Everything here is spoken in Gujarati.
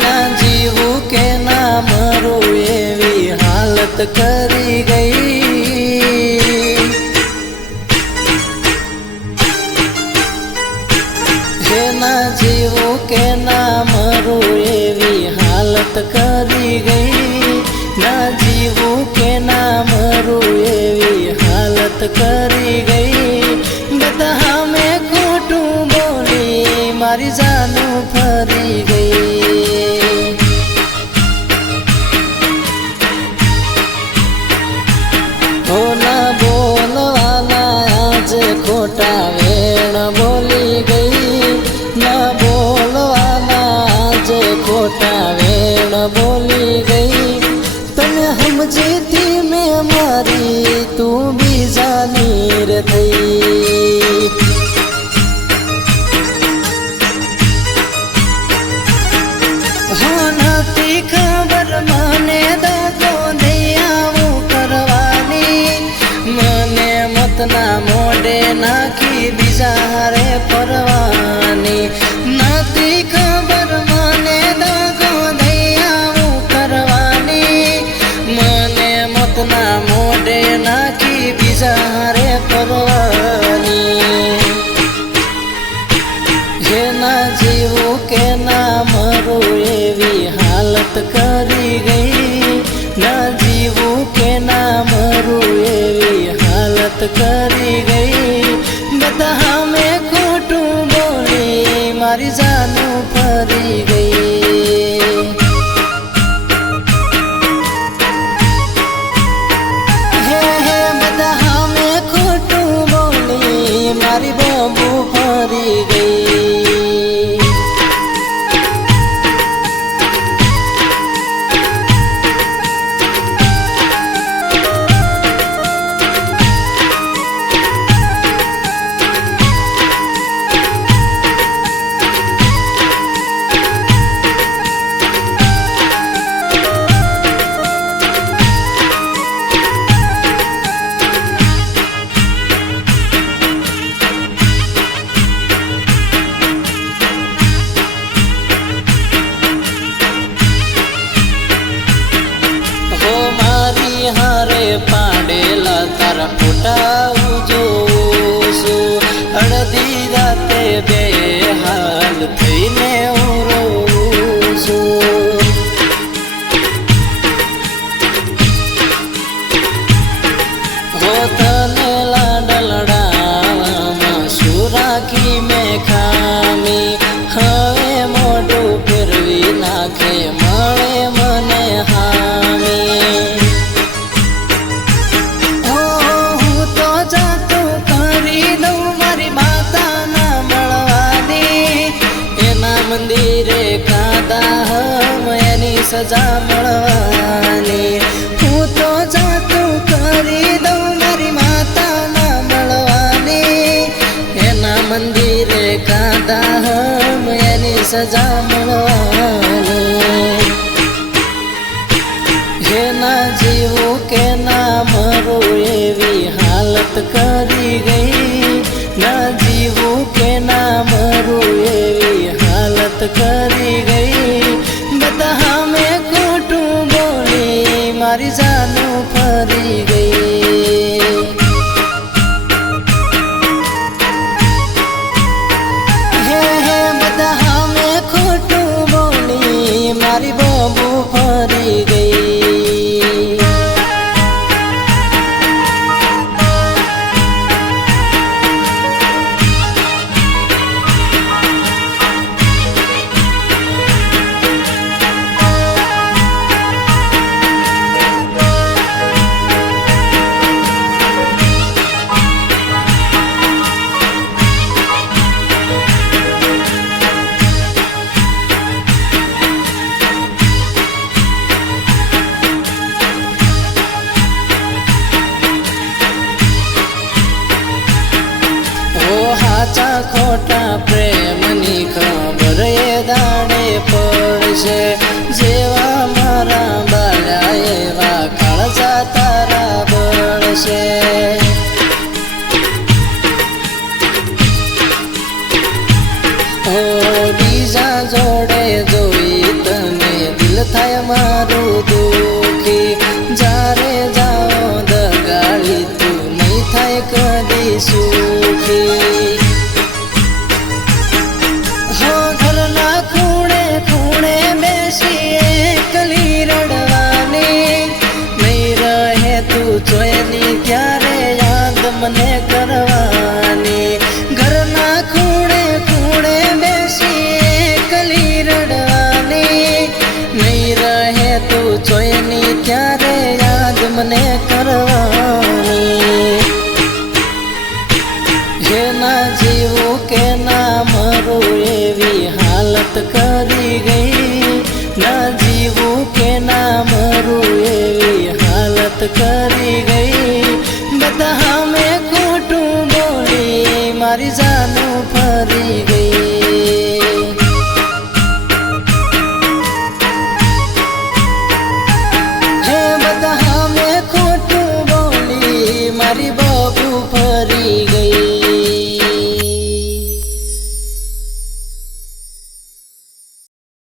ના જીવું કે ના મરું એવી હાલત કરી ગઈ હે ના જીવું કે ના મરું એવી હાલત કરી ગઈ ના જીવું કે ના મરું એવી હાલત કરી ગઈ બધા મેં ખોટું બોલી મારી જાનું ફરી ગઈ હો ના બોલવાના આજે ખોટા વેણ બોલી ગઈ ના બોલવાના આજે ખોટા વેણ બોલી ગઈ તને સમજીથી મેં મારી તું બીજાની રે થઈ નથી ખબર મને દગો દયાવું કરવાની મને મતના મોઢે નાખી બીજા હારે ફરવાની નથી ખબર મને દગો દયાવું કરવાની મને મતના મોઢે નાખી બીજા હારે ફરવાની હે ના જીવું કે ના મરું એવી હાલત કરી ગઈ ના જીવું કે ના મરું એવી હાલત કરી ગઈ બધા મેં ખોટું બોલી મારી જાનું ફરી ગઈ હે હે બધા મેં ખોટું બોલી મારી બબુ ફરી ગઈ પાડેલા તારા ફોટા જોઉં છું અડધી રાતે બે હાલ થઈને હું રોઉં છું હો તને લાડલડામાં શું રાખી મેં ખામી હવે મોઢું ફેરવી નાખે મળે મને હામી મંદિરે કાદા હમ એની સજા મળવાની હું તો જાતું કરી દઉં મારી માતાના મળવાની એના મંદિરે કાદા હમ એની સજા મળવાની હે ના જીવું કે ના મરું એવી હાલત કરી ગઈ ના જીવું કે ના મરું એવી હાલત કરી ગઈ બધા મેં ખોટું બોલી મારી જાનું ફરી ગઈ હે હે બધા મેં ખોટું બોલી મારી બબુ ફરી ગઈ સાચા ખોટા પ્રેમની ખબર એ દાડે પડશે જેવા મારા બાળા એવા કાળજા તારા બળશે બીજા જોડે જોઈ જેના જીવું કે ના મરું એવી હાલત કરી ગઈ, ના જીવું કે ના મરું એવી હાલત કરી ગઈ. બધા મેં ખોટું બોલી મારી